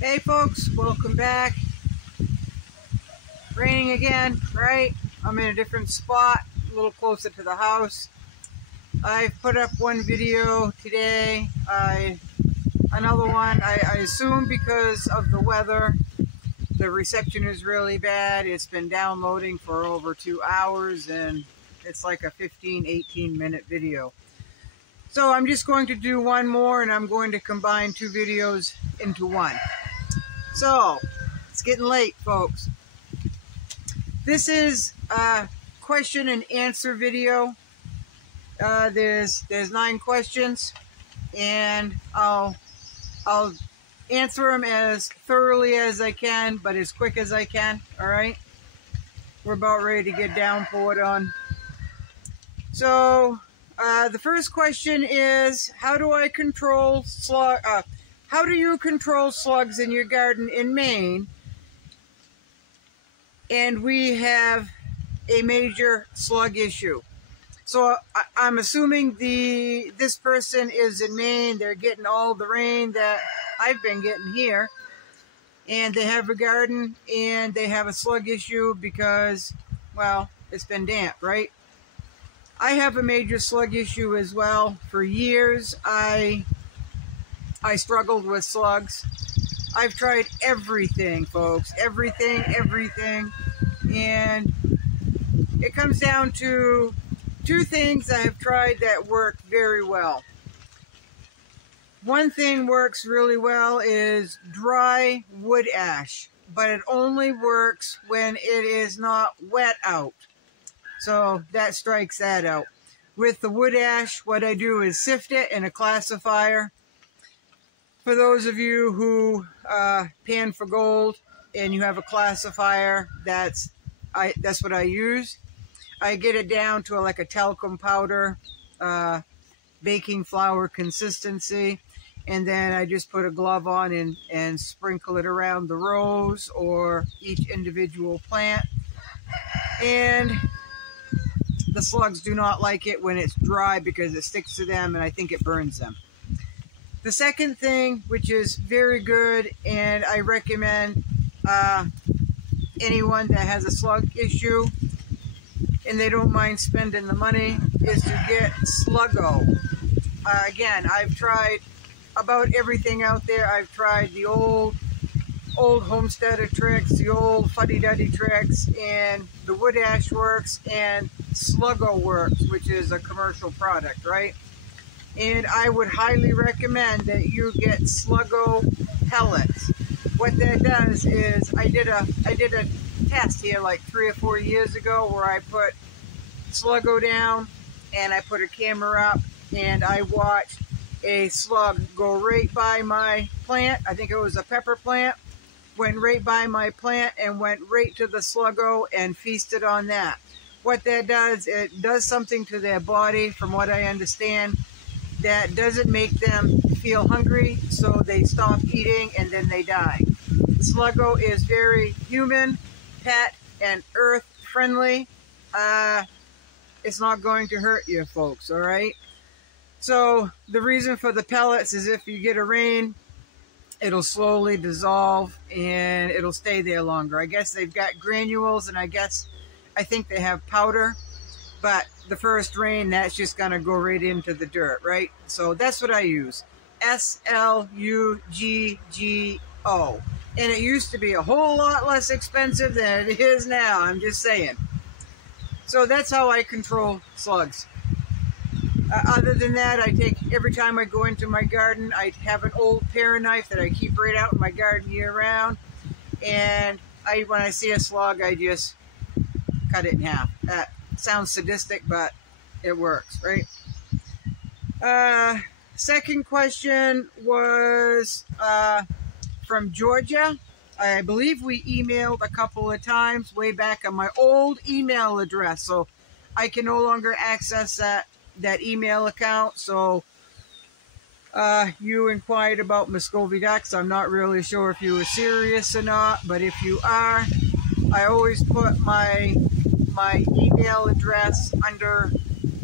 Hey folks, welcome back. Raining again, right? I'm in a different spot, a little closer to the house. I've put up one video today, another one, I assume because of the weather, the reception is really bad. It's been downloading for over 2 hours and it's like a 15-18 minute video. So I'm just going to do one more and I'm going to combine two videos into one. So, it's getting late, folks. This is a question and answer video. There's 9 questions, and I'll answer them as thoroughly as I can, but as quick as I can. All right. We're about ready to get downpoured on. So, the first question is, how do I control slug? How do you control slugs in your garden in Maine? And we have a major slug issue. So I'm assuming this person is in Maine. They're getting all the rain that I've been getting here. And they have a garden and they have a slug issue because, well, it's been damp, right? I have a major slug issue as well. For years, I struggled with slugs. I've tried everything, folks. Everything. And it comes down to 2 things I have tried that work very well. One thing works really well is dry wood ash, but it only works when it is not wet out. So that strikes that out. With the wood ash, what I do is sift it in a classifier. For those of you who pan for gold and you have a classifier, that's what I use. I get it down to like a talcum powder, baking flour consistency, and then I just put a glove on and sprinkle it around the rows or each individual plant. And the slugs do not like it when it's dry because it sticks to them and I think it burns them. The second thing, which is very good, and I recommend anyone that has a slug issue and they don't mind spending the money, is to get Sluggo. Again, I've tried about everything out there. I've tried the old homesteader tricks, the old fuddy-duddy tricks, and the wood ash works, and Sluggo works, which is a commercial product, right? And I would highly recommend that you get Sluggo pellets. What that does is, I did a test here like 3 or 4 years ago where I put Sluggo down and I put a camera up and I watched a slug go right by my plant. I think it was a pepper plant. Went right by my plant and went right to the Sluggo and feasted on that. What that does, it does something to their body, from what I understand, that doesn't make them feel hungry, so they stop eating and then they die. Sluggo is very human, pet, and earth friendly. It's not going to hurt you folks, all right? So the reason for the pellets is if you get a rain, it'll slowly dissolve and it'll stay there longer. I guess they've got granules and I think they have powder. But the first rain, that's just going to go right into the dirt, right? So that's what I use. Sluggo. And it used to be a whole lot less expensive than it is now. I'm just saying. So that's how I control slugs. Other than that, every time I go into my garden, I have an old paring knife that I keep right out in my garden year round. And when I see a slug, I just cut it in half. Sounds sadistic, but it works, right? Second question was from Georgia. I believe we emailed a couple of times way back on my old email address, so I can no longer access that email account. So you inquired about Muscovy ducks. I'm not really sure if you were serious or not, but if you are, I always put my email address under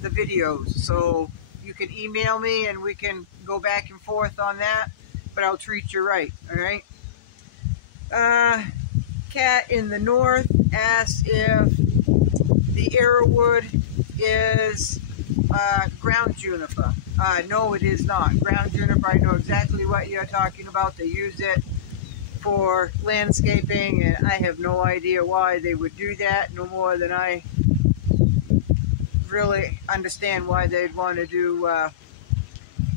the videos, so you can email me and we can go back and forth on that, but I'll treat you right, all right? Cat in the north asked if the arrowwood is ground juniper. No, it is not. Ground juniper, I know exactly what you're talking about. They use it for landscaping, and I have no idea why they would do that, no more than I really understand why they'd want to do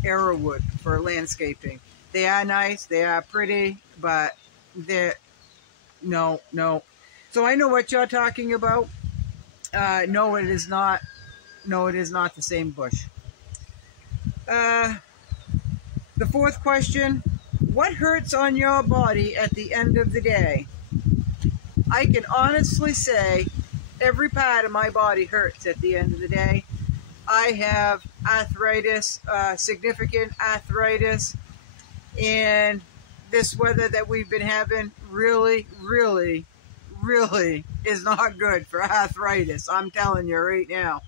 arrowwood for landscaping. They are nice, they are pretty, but they're no. So I know what you're talking about. No, it is not. No, it is not the same bush. The fourth question: what hurts on your body at the end of the day? I can honestly say every part of my body hurts at the end of the day. I have arthritis, significant arthritis, and this weather that we've been having really is not good for arthritis. I'm telling you right now.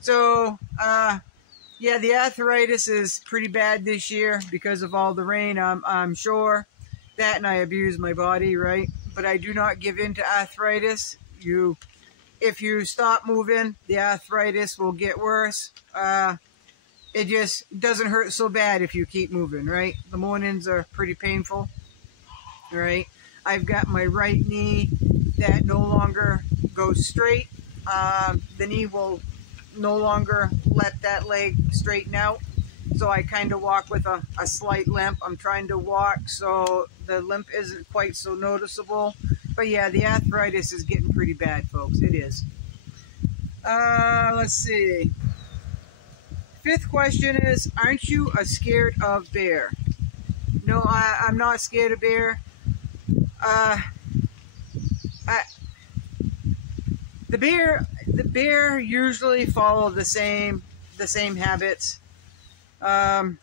So, yeah, the arthritis is pretty bad this year because of all the rain, I'm sure. That, and I abuse my body, right? But I do not give in to arthritis. If you stop moving, the arthritis will get worse. It just doesn't hurt so bad if you keep moving, right? The mornings are pretty painful, right? I've got my right knee that no longer goes straight. The knee will no longer let that leg straighten out. So I kind of walk with a slight limp. I'm trying to walk so the limp isn't quite so noticeable. But yeah, the arthritis is getting pretty bad, folks. It is. Let's see. Fifth question is, aren't you scared of bear? No, I'm not scared of bear. The bear usually follow the same habits. Once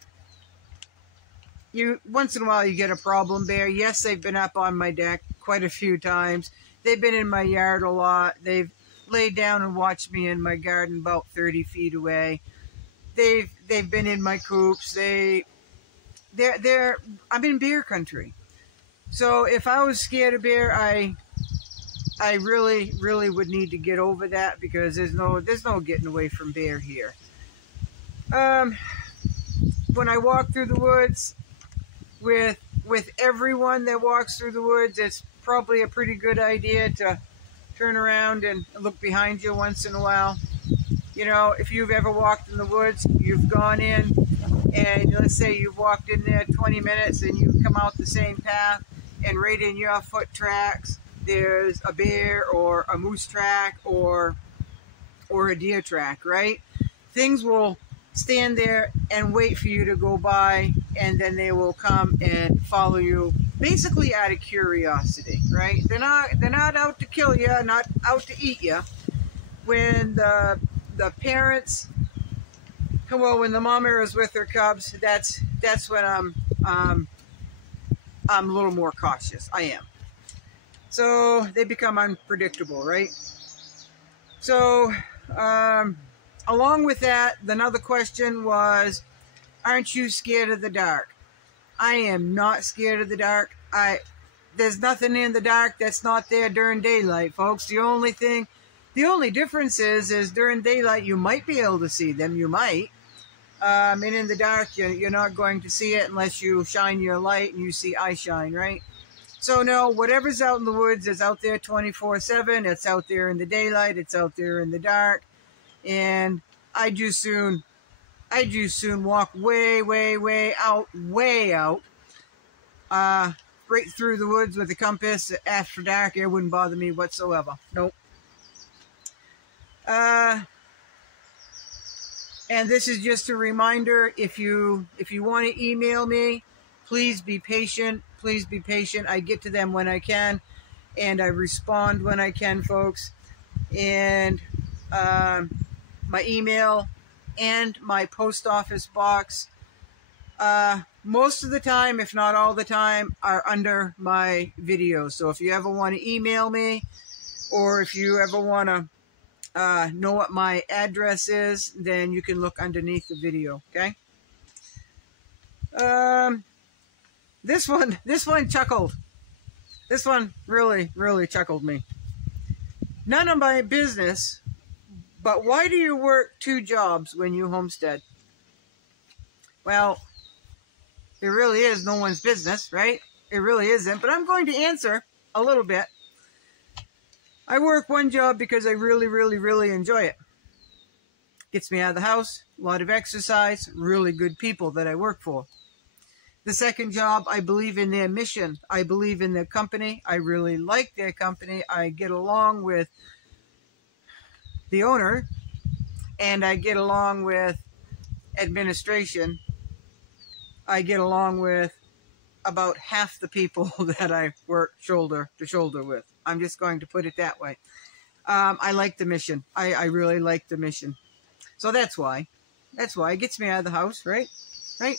in a while you get a problem bear. Yes, they've been up on my deck quite a few times. They've been in my yard a lot. They've laid down and watched me in my garden about 30 feet away. They've been in my coops. I'm in bear country. So if I was scared of bear, I really would need to get over that, because there's no getting away from bear here. When I walk through the woods with everyone that walks through the woods, it's probably a pretty good idea to turn around and look behind you once in a while. You know, if you've ever walked in the woods, you've gone in, and let's say you've walked in there 20 minutes and you come out the same path, and right in your foot tracks there's a bear or a moose track or a deer track, right? Things will stand there and wait for you to go by, and then they will come and follow you, basically out of curiosity, right? They're not out to kill you, not out to eat you. When the parents, well, when the mama is with her cubs, that's when I'm a little more cautious. I am. So they become unpredictable, right? So along with that, another question was, aren't you scared of the dark? I am not scared of the dark. There's nothing in the dark that's not there during daylight, folks. The only difference is during daylight you might be able to see them. You might. And in the dark, you're not going to see it unless you shine your light and you see I shine, right? So no, whatever's out in the woods is out there 24/7. It's out there in the daylight. It's out there in the dark. And I do soon walk way out, right through the woods with a compass. After dark, it wouldn't bother me whatsoever. Nope. And this is just a reminder, if you want to email me, please be patient. Please be patient. I get to them when I can, and I respond when I can, folks. And my email and my post office box, most of the time, if not all the time, are under my videos. So if you ever want to email me, or if you ever want to know what my address is, then you can look underneath the video, okay? This one chuckled. This one really, really chuckled me. None of my business, but why do you work 2 jobs when you homestead? Well, it really is no one's business, right? It really isn't, but I'm going to answer a little bit. I work 1 job because I really, really, really enjoy it. Gets me out of the house, a lot of exercise, really good people that I work for. The second job, I believe in their mission. I believe in their company. I really like their company. I get along with the owner, and I get along with administration. I get along with about half the people that I work shoulder to shoulder with. I'm just going to put it that way. I like the mission. I really like the mission. So that's why. That's why. It gets me out of the house, right? Right?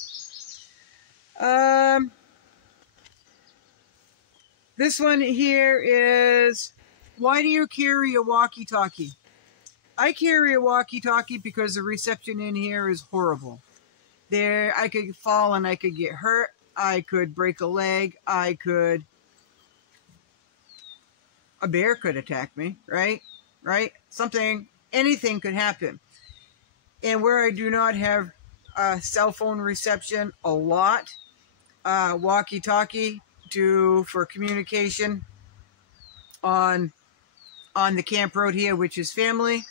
This one here is, why do you carry a walkie-talkie? I carry a walkie-talkie because the reception in here is horrible. There, I could fall and I could get hurt. I could break a leg. A bear could attack me, right? Right? Anything could happen. And where I do not have cell phone reception a lot, walkie-talkie for communication on the camp road here, which is family.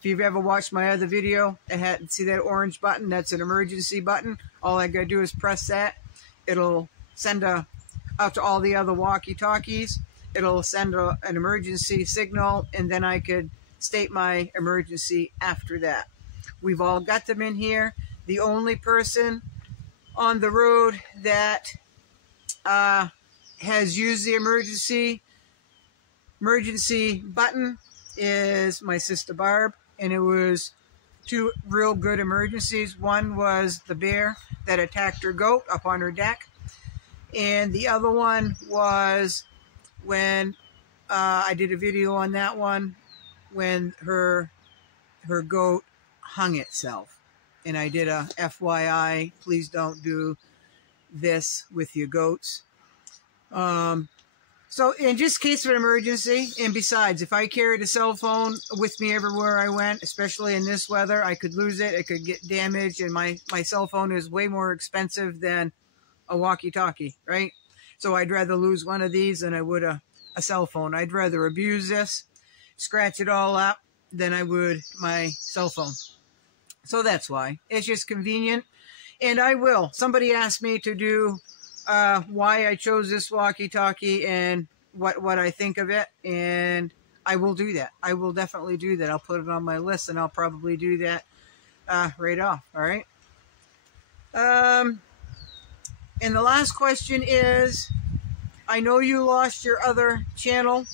If you've ever watched my other video, see that orange button? That's an emergency button. All I gotta do is press that. It'll send out to all the other walkie-talkies. It'll send an emergency signal, and then I could state my emergency after that. We've all got them in here. The only person on the road that has used the emergency button is my sister Barb, and it was 2 real good emergencies. One was the bear that attacked her goat up on her deck, and the other one was when I did a video on that one when her goat hung itself, and I did a FYI, please don't do this with your goats. So in just case of an emergency, and besides, if I carried a cell phone with me everywhere I went, especially in this weather, I could lose it, it could get damaged, and my cell phone is way more expensive than a walkie-talkie, right? So I'd rather lose one of these than I would a cell phone. I'd rather abuse this, scratch it all up, than I would my cell phone. So that's why. It's just convenient. And I will. Somebody asked me to do why I chose this walkie-talkie and what I think of it, and I will do that. I will definitely do that. I'll put it on my list, and I'll probably do that right off. All right. And the last question is, I know you lost your other channel.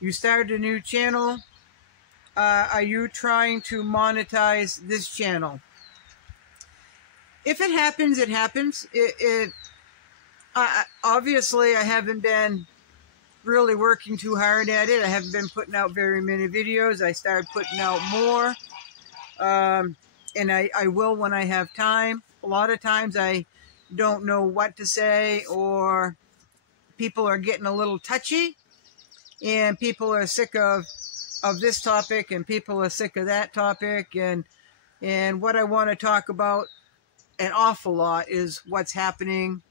You started a new channel. Are you trying to monetize this channel? If it happens, it happens. Obviously, I haven't been really working too hard at it. I haven't been putting out very many videos. I started putting out more. And I will when I have time. A lot of times I don't know what to say, or people are getting a little touchy, and people are sick of this topic, and people are sick of that topic, and what I want to talk about an awful lot is what's happening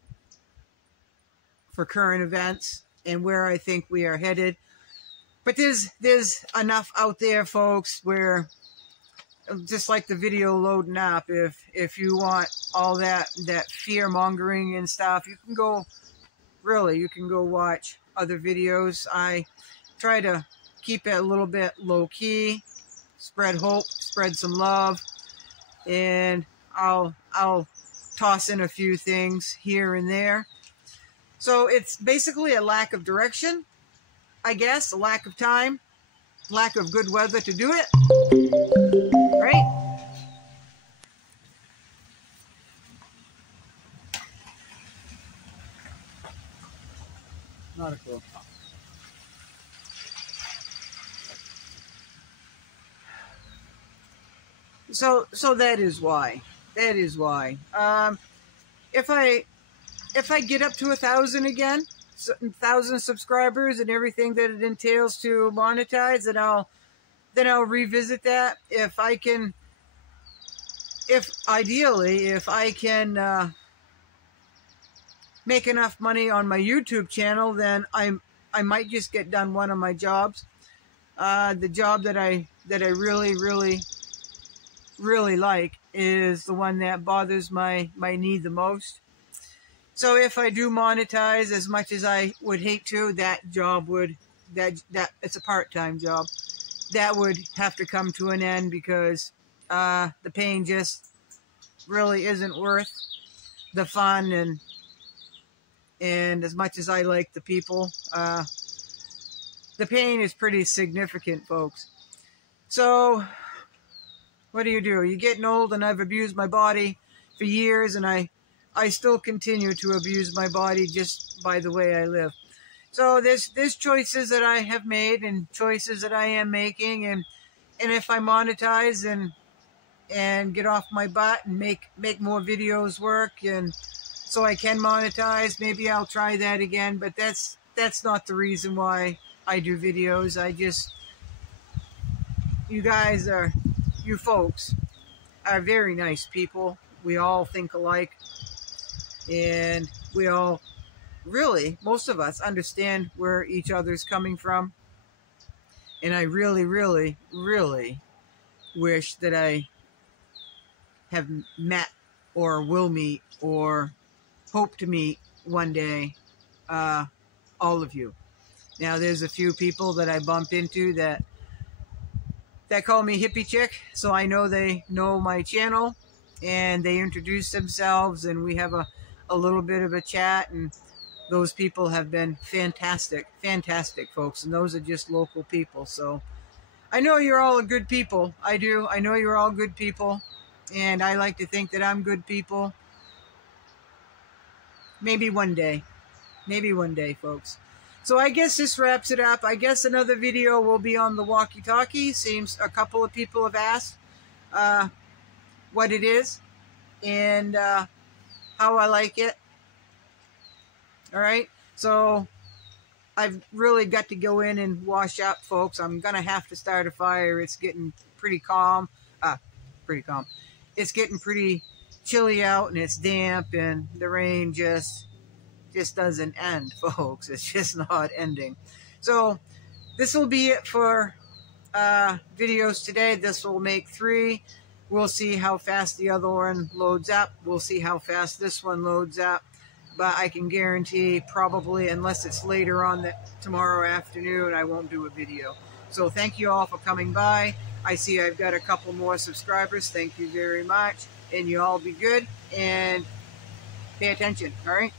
for current events and where I think we are headed. But there's enough out there, folks, where just like the video loading up, if you want all that fear mongering and stuff, you can go watch other videos. I try to keep it a little bit low key, spread hope, spread some love, and I'll toss in a few things here and there. So it's basically a lack of direction, I guess, a lack of time, lack of good weather to do it, right? Not a clue. So that is why. That is why. if I get up to 1,000 again, 1,000 subscribers and everything that it entails to monetize, then I'll revisit that. If ideally, if I can make enough money on my YouTube channel, then I might just get done one of my jobs. The job that I really like is the one that bothers my knee the most. So if I do monetize, as much as I would hate to, that job would, that it's a part-time job, that would have to come to an end, because the pain just really isn't worth the fun, and as much as I like the people, the pain is pretty significant, folks. So what do? You're getting old, and I've abused my body for years, and I still continue to abuse my body just by the way I live. So there's choices that I have made and choices that I am making, and if I monetize and get off my butt and make more videos work, and so I can monetize, maybe I'll try that again. But that's not the reason why I do videos. You folks are very nice people. We all think alike, and we all really, most of us, understand where each other's coming from. And I really wish that I have met or will meet or hope to meet one day all of you. Now, there's a few people that I bumped into that call me Hippie Chick, so I know they know my channel, and they introduce themselves, and we have a little bit of a chat, and those people have been fantastic folks, and those are just local people. So I know you're all good people. I do. I know you're all good people, and I like to think that I'm good people. Maybe one day, folks. So I guess this wraps it up. I guess another video will be on the walkie-talkie. Seems a couple of people have asked what it is and how I like it. All right. So I've really got to go in and wash up, folks. I'm going to have to start a fire. It's getting pretty calm. It's getting pretty chilly out, and it's damp, and the rain just doesn't end, folks. It's just not ending. So this will be it for videos today. This will make 3. We'll see how fast the other one loads up. We'll see how fast this one loads up. But I can guarantee, probably, unless it's later on tomorrow afternoon, I won't do a video. So thank you all for coming by. I see I've got a couple more subscribers. Thank you very much. And you all be good and pay attention, all right?